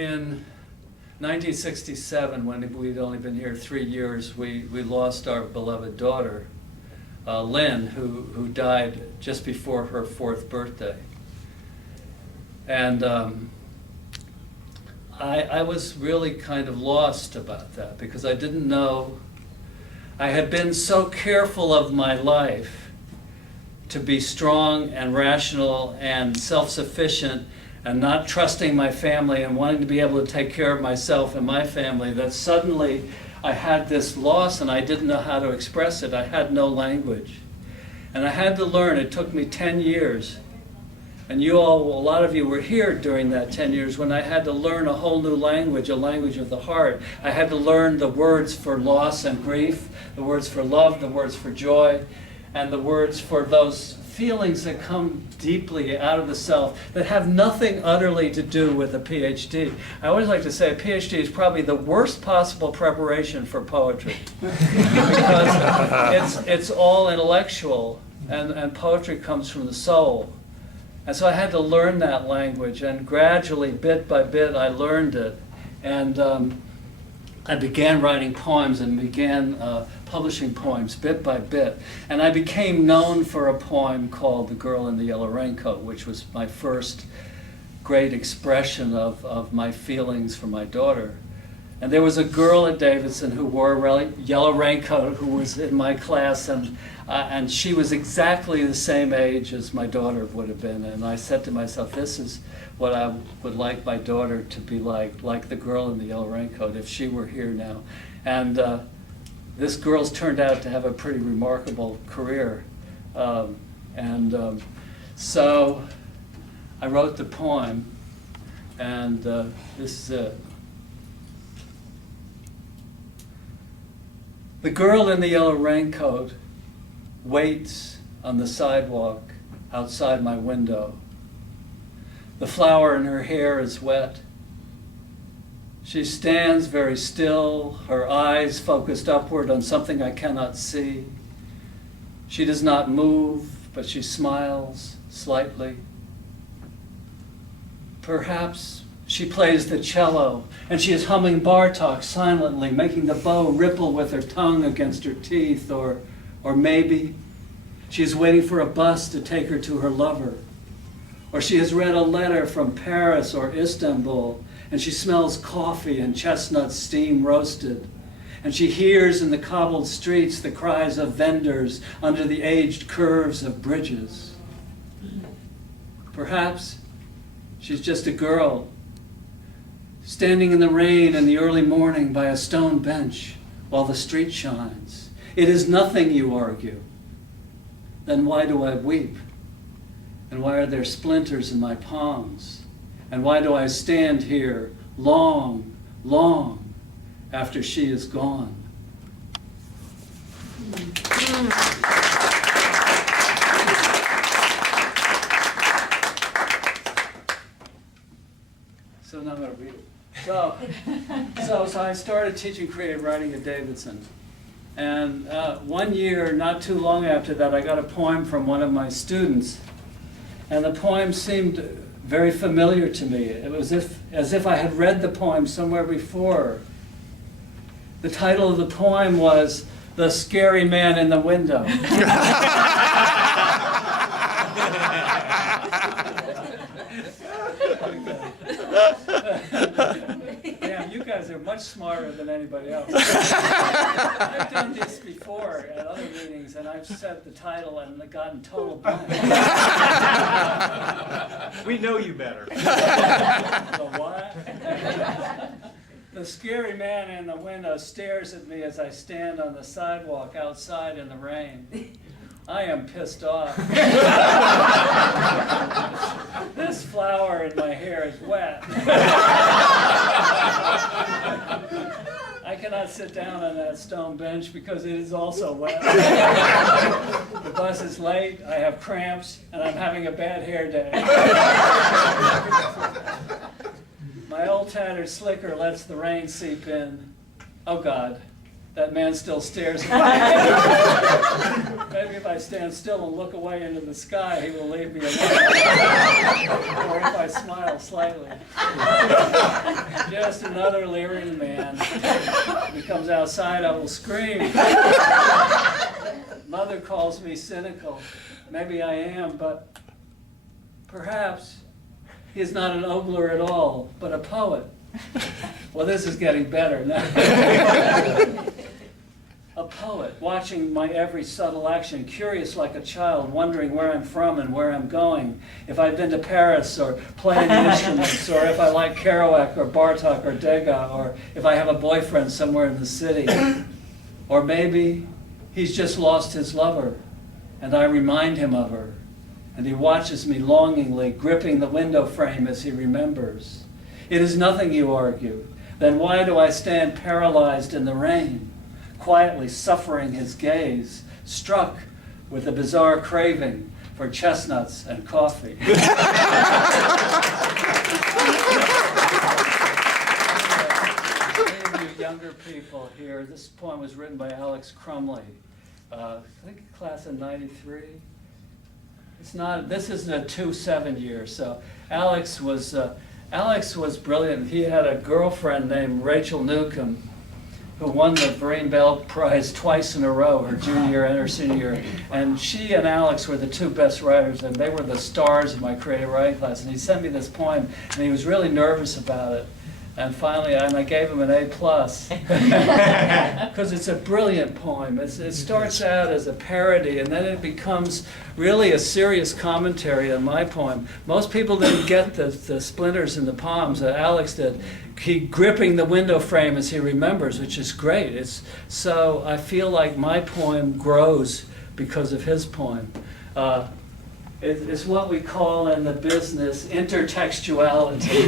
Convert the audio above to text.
In 1967, when we'd only been here 3 years, we lost our beloved daughter, Lynn, who died just before her 4th birthday. And I was really kind of lost about that because I didn't know. I had been so careful of my life to be strong and rational and self-sufficient and not trusting my family and wanting to be able to take care of myself and my family, that suddenly I had this loss and I didn't know how to express it. I had no language. And I had to learn. It took me 10 years. And you all, a lot of you were here during that 10 years when I had to learn a whole new language, a language of the heart. I had to learn the words for loss and grief, the words for love, the words for joy, and the words for those feelings that come deeply out of the self that have nothing utterly to do with a PhD. I always like to say a PhD is probably the worst possible preparation for poetry because it's all intellectual and poetry comes from the soul. And so I had to learn that language, and gradually, bit by bit, I learned it. And I began writing poems and began publishing poems bit by bit. And I became known for a poem called The Girl in the Yellow Raincoat, which was my first great expression of my feelings for my daughter. And there was a girl at Davidson who wore a yellow raincoat who was in my class, and she was exactly the same age as my daughter would have been. And I said to myself, this is what I would like my daughter to be like the girl in the yellow raincoat if she were here now. And this girl's turned out to have a pretty remarkable career. So I wrote the poem, and this is it. The girl in the yellow raincoat waits on the sidewalk outside my window. The flower in her hair is wet. She stands very still, her eyes focused upward on something I cannot see. She does not move, but she smiles slightly. Perhaps she plays the cello, and she is humming Bartok silently, making the bow ripple with her tongue against her teeth, or maybe she is waiting for a bus to take her to her lover, or she has read a letter from Paris or Istanbul, and she smells coffee and chestnuts steam roasted, and she hears in the cobbled streets the cries of vendors under the aged curves of bridges. Perhaps she's just a girl standing in the rain in the early morning by a stone bench while the street shines. It is nothing, you argue. Then why do I weep? And why are there splinters in my palms? And why do I stand here long, long after she is gone? So now I'm going to read it. So I started teaching creative writing at Davidson. And 1 year, not too long after that, I got a poem from one of my students. And the poem seemed very familiar to me. It was as if I had read the poem somewhere before. The title of the poem was The Scary Man in the Window. Damn, you guys are much smarter than anybody else. I've done this before at other meetings, and I've said the title and gotten total blank. We know you better. The what? The scary man in the window stares at me as I stand on the sidewalk outside in the rain. I am pissed off. This flower in my hair is wet. I cannot sit down on that stone bench because it is also wet. The bus is late, I have cramps, and I'm having a bad hair day. My old tattered slicker lets the rain seep in. Oh God. That man still stares at me. Maybe if I stand still and look away into the sky, he will leave me alone. Or if I smile slightly. just another leering man. If he comes outside, I will scream. Mother calls me cynical. Maybe I am, but perhaps he's not an ogler at all, but a poet. Well, this is getting better now. A poet, watching my every subtle action, curious like a child, wondering where I'm from and where I'm going, if I've been to Paris or playing instruments, or if I like Kerouac or Bartok or Degas, or if I have a boyfriend somewhere in the city. Or maybe he's just lost his lover, and I remind him of her, and he watches me longingly, gripping the window frame as he remembers. It is nothing, you argue. Then why do I stand paralyzed in the rain, quietly suffering his gaze, struck with a bizarre craving for chestnuts and coffee? Any of you younger people here, this poem was written by Alex Crumley. I think class of '93. It's not. This isn't a 2-7 year. So Alex was brilliant. He had a girlfriend named Rachel Newcomb, who won the Brain Bell Prize twice in a row, her junior year and her senior year. And she and Alex were the two best writers, and they were the stars of my creative writing class. And he sent me this poem, and he was really nervous about it. And finally, I gave him an A+, because it's a brilliant poem. It starts out as a parody, and then it becomes really a serious commentary on my poem. Most people didn't get the splinters in the palms that Alex did. He gripping the window frame as he remembers, which is great. So I feel like my poem grows because of his poem. It's what we call in the business intertextuality.